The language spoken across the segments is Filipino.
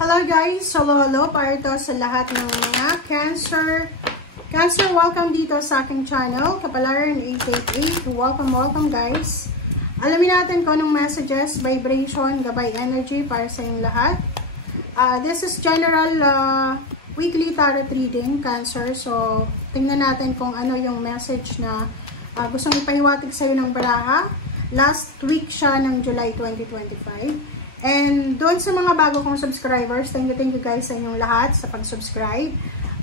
Hello guys! Hello para to sa lahat ng mga Cancer. Cancer, welcome dito sa aking channel, Kapalaran 888. Welcome guys. Alamin natin kung anong messages, vibration, gabay energy para sa inyong lahat. This is general weekly tarot reading, Cancer. So, tingnan natin kung ano yung message na gustong ipahiwatig sa'yo ng baraha. Last week siya ng July 2025. And doon sa mga bago kong subscribers, thank you guys sa inyong lahat sa pag-subscribe.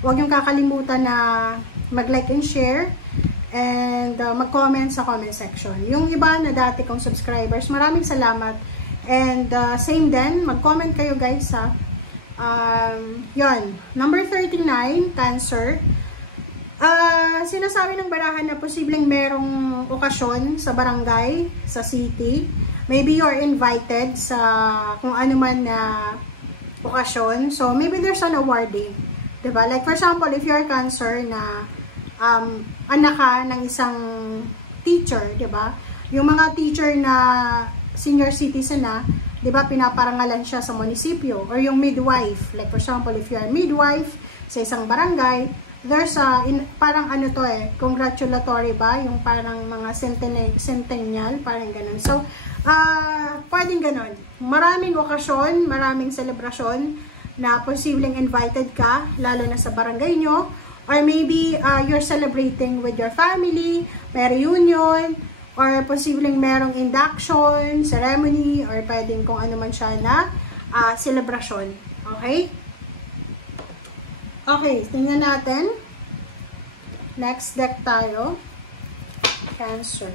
Huwag niyong kakalimutan na mag-like and share and mag-comment sa comment section. Yung iba na dati kong subscribers, maraming salamat. And same din, mag-comment kayo guys ha. Yun, number 39, Cancer. Sinasabi ng barahan na posibleng merong okasyon sa barangay, sa city. Maybe you're invited sa kung ano man na okasyon. So, maybe there's an awarding. Diba? Like, for example, if you're Cancer na anak ka ng isang teacher, diba? Yung mga teacher na senior citizen na, diba, pinaparangalan siya sa munisipyo. Or yung midwife. Like, for example, if you're a midwife sa isang barangay, there's a, parang ano to congratulatory ba? Yung parang mga centennial, parang ganun. So, pwedeng ganun. Maraming okasyon, maraming selebrasyon na posibleng invited ka, lalo na sa barangay nyo. Or maybe, you're celebrating with your family, may reunion, or posibleng merong induction, ceremony, or pwedeng kung ano man siya na selebrasyon. Okay? Okay, tingnan natin. Next deck tayo. Cancer.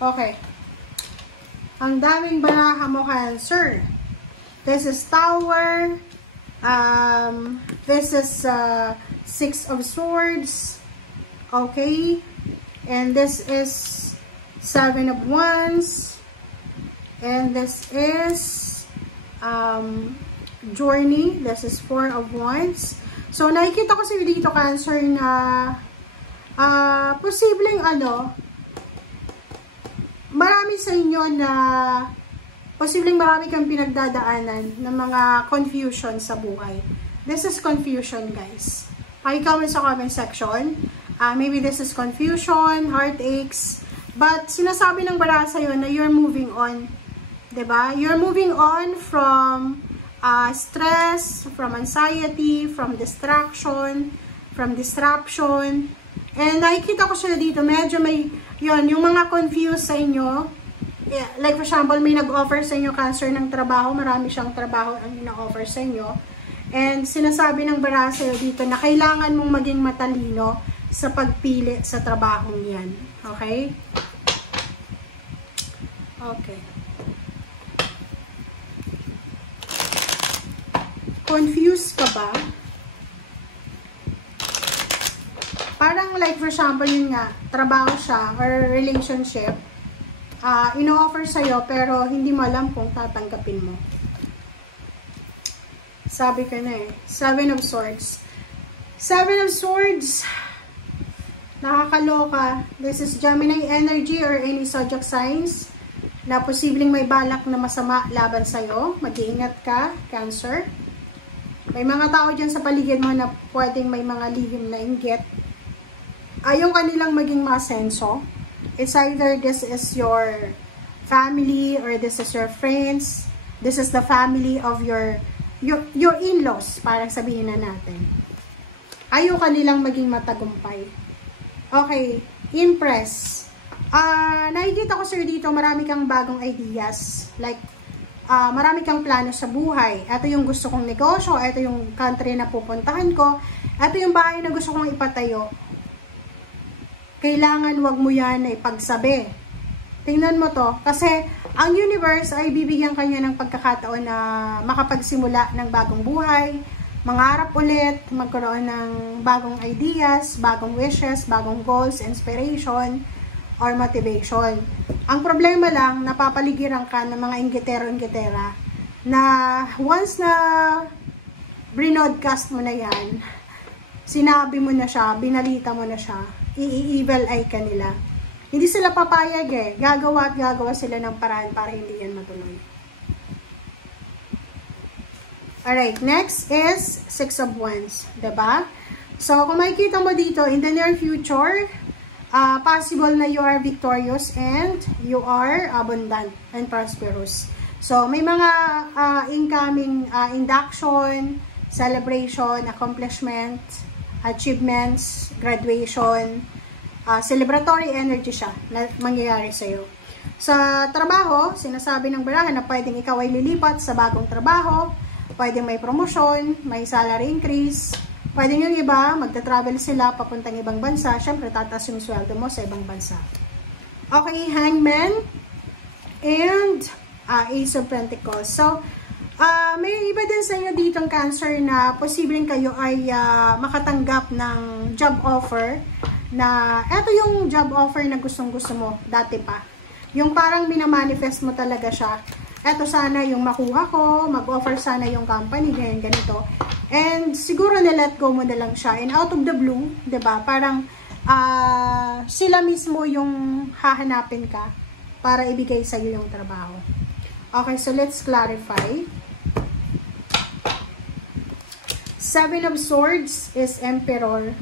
Okay. Ang daming baraha mo, Cancer. This is Tower. This is Six of Swords. Okay. And this is Seven of Wands. And this is Journey. This is Four of Wands. So, nakikita ko sa'yo dito, Cancer, na posibleng marami sa inyo na posibleng marami kang pinagdadaanan ng mga confusion sa buhay. This is confusion, guys. Pakicomment sa comment section. Maybe this is confusion, heartaches. But sinasabi ng baraha sa'yo na you're moving on. Diba? You're moving on from stress, from anxiety, from distraction, from disruption. And nakikita ko siya dito, medyo may yung mga confused sa inyo, like for example, may nag-offer sa inyo, Cancer, ng trabaho, marami siyang trabaho ang ina-offer sa inyo. And sinasabi ng baraha sa'yo dito na kailangan mong maging matalino sa pagpili sa trabahong yan. Okay? Okay. Confused ka ba? Parang like for example, yun nga, trabaho siya or relationship, ino-offer sa'yo pero hindi mo alam kung tatanggapin mo. Sabi ka na Seven of Swords. Seven of Swords, nakakaloka. This is Gemini energy or any zodiac signs na posibleng may balak na masama laban sa'yo. Mag-iingat ka, Cancer. May mga tao dyan sa paligid mo na pwedeng may mga lihim na inggit. Ayaw kanilang maging masenso. It's either this is your family or this is your friends. This is the family of your in-laws, parang sabihin na natin. Ayaw kanilang maging matagumpay. Okay, Empress. Nakikita ko sir dito, marami kang bagong ideas. Like, marami kang plano sa buhay. Ito yung gusto kong negosyo. Ito yung country na pupuntahan ko. Ito yung bahay na gusto kong ipatayo. Kailangan wag mo yan na ipagsabi. Tingnan mo to. Kasi Ang universe ay bibigyan kanya ng pagkakataon na makapagsimula ng bagong buhay, mangarap ulit, magkaroon ng bagong ideas, bagong wishes, bagong goals, inspiration, or motivation. Ang problema lang, napapaligiran ka ng mga inggitero-inggitera na once na broadcast mo na yan, sinabi mo na siya, binalita mo na siya, i-evil eye ka nila. Hindi sila papayag eh. Gagawa at gagawa sila ng paraan para hindi yan matuloy. Alright, next is Six of Wands. Diba? So, kung makikita mo dito, in the near future, possible na you are victorious and you are abundant and prosperous. So, may mga incoming induction, celebration, accomplishment, achievements, graduation, celebratory energy siya na mangyayari sa'yo. Sa trabaho, sinasabi ng barahan na pwedeng ikaw ay lilipat sa bagong trabaho, pwedeng may promotion, may salary increase, pwedeng yung iba, magta-travel sila papuntang ibang bansa, syempre tataas yung sweldo mo sa ibang bansa. Okay, Hangman, and Ace of Pentacles. So, may iba din sa inyo ditong Cancer na posibleng kayo ay makatanggap ng job offer na eto yung job offer na gustong-gusto mo dati pa. Yung parang minamanifest mo talaga siya. Eto sana yung makuha ko, mag-offer sana yung company, ganito. And siguro na-let go mo na lang siya. And out of the blue, 'di ba? Parang sila mismo yung hahanapin ka para ibigay sa iyo yung trabaho. Okay, so let's clarify. Seven of Swords is Emperor.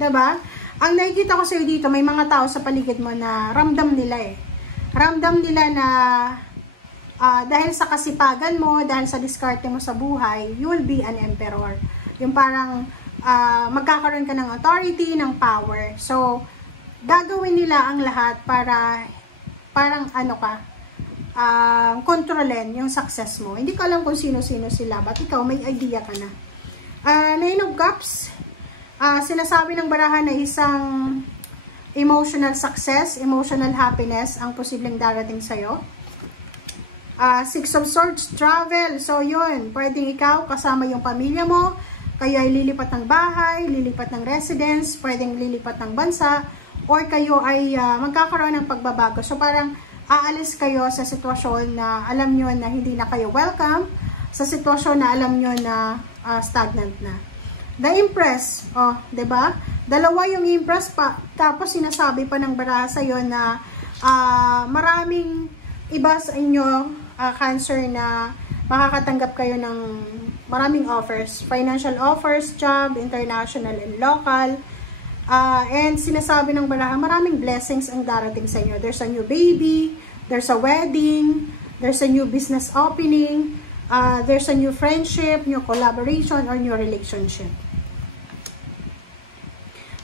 Diba? Ang nakikita ko sa'yo dito, may mga tao sa paligid mo na ramdam nila eh. Ramdam nila na dahil sa kasipagan mo, dahil sa diskarte mo sa buhay, you will be an emperor. Yung parang magkakaroon ka ng authority, ng power. So, gagawin nila ang lahat para parang kontrolin yung success mo. Hindi ko alam kung sino-sino sila, but ikaw may idea ka na. Nine of Cups, sinasabi ng barahan na isang emotional success, emotional happiness ang posibleng darating sa'yo. Six of Swords, travel. So, yun. Pwedeng ikaw kasama yung pamilya mo. Kayo ay lilipat ng bahay, lilipat ng residence, pwedeng lilipat ng bansa, or kayo ay magkakaroon ng pagbabago. So, parang aalis kayo sa sitwasyon na alam nyo na hindi na kayo welcome, sa sitwasyon na alam nyo na stagnant na. The Empress, diba? Dalawa yung Empress pa, tapos sinasabi pa ng baraha sa'yo na maraming iba sa inyo, Cancer, na makakatanggap kayo ng maraming offers. Financial offers, job, international and local. And sinasabi ng baraha, maraming blessings ang darating sa inyo. There's a new baby, there's a wedding, there's a new business opening, there's a new friendship, new collaboration, or new relationship.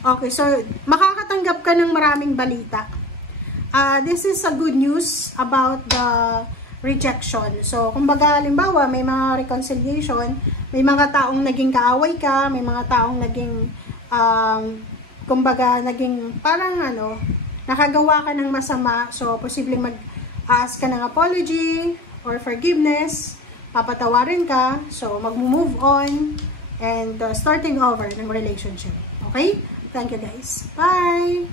Okay, so makakatanggap ka ng maraming balita. This is a good news about the rejection. So, kumbaga, halimbawa, may mga reconciliation, may mga taong naging kaaway ka, may mga taong naging, kumbaga, naging parang nakagawa ka ng masama. So, posibleng mag-ask ka ng apology or forgiveness, papatawarin ka, so mag-move on, and starting over ng relationship. Okay? Thank you guys. Bye!